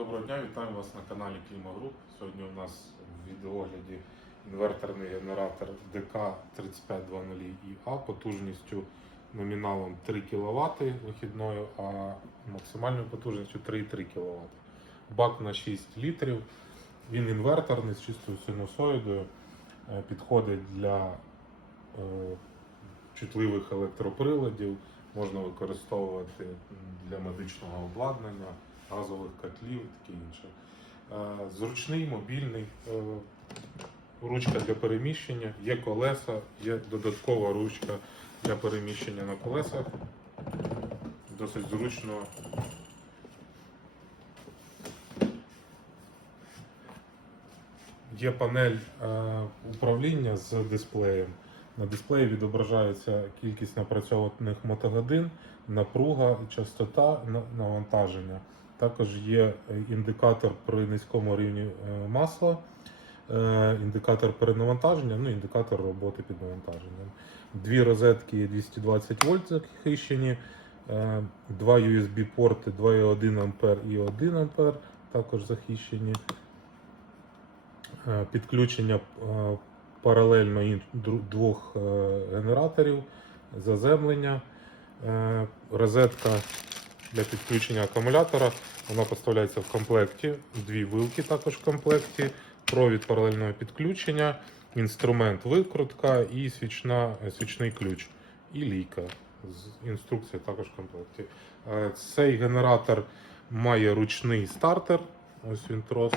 Доброго дня, вітаю вас на каналі Кліма Груп. Сьогодні у нас в відеогляді інверторний генератор ДК 3520ІА потужністю номіналом 3 кВт вихідною, а максимальною потужністю 3,3 кВт. Бак на 6 літрів. Він інверторний з чистою синусоїдою. Е, Підходить для е, чутливих електроприладів, можна використовувати для медичного обладнання, газових котлів таке інше. Е, Зручний, мобільний, е, ручка для переміщення, є колеса, є додаткова ручка для переміщення на колесах. Досить зручно. Є панель е, управління з дисплеєм. На дисплеї відображається кількість напрацьованих мотогодин, напруга, частота навантаження. Також є е, індикатор при низькому рівні е, масла, е, індикатор перенавантаження, ну індикатор роботи під навантаженням. Дві розетки 220 вольт захищені, два USB-порти 2,1 А і 1 А також захищені. Підключення паралельно двох генераторів, заземлення, розетка для підключення акумулятора. Вона поставляється в комплекті, дві вилки також в комплекті, провід паралельного підключення, інструмент викрутка і свічна, свічний ключ, і лійка. Інструкцією також в комплекті. Е, Цей генератор має ручний стартер. Ось він трос.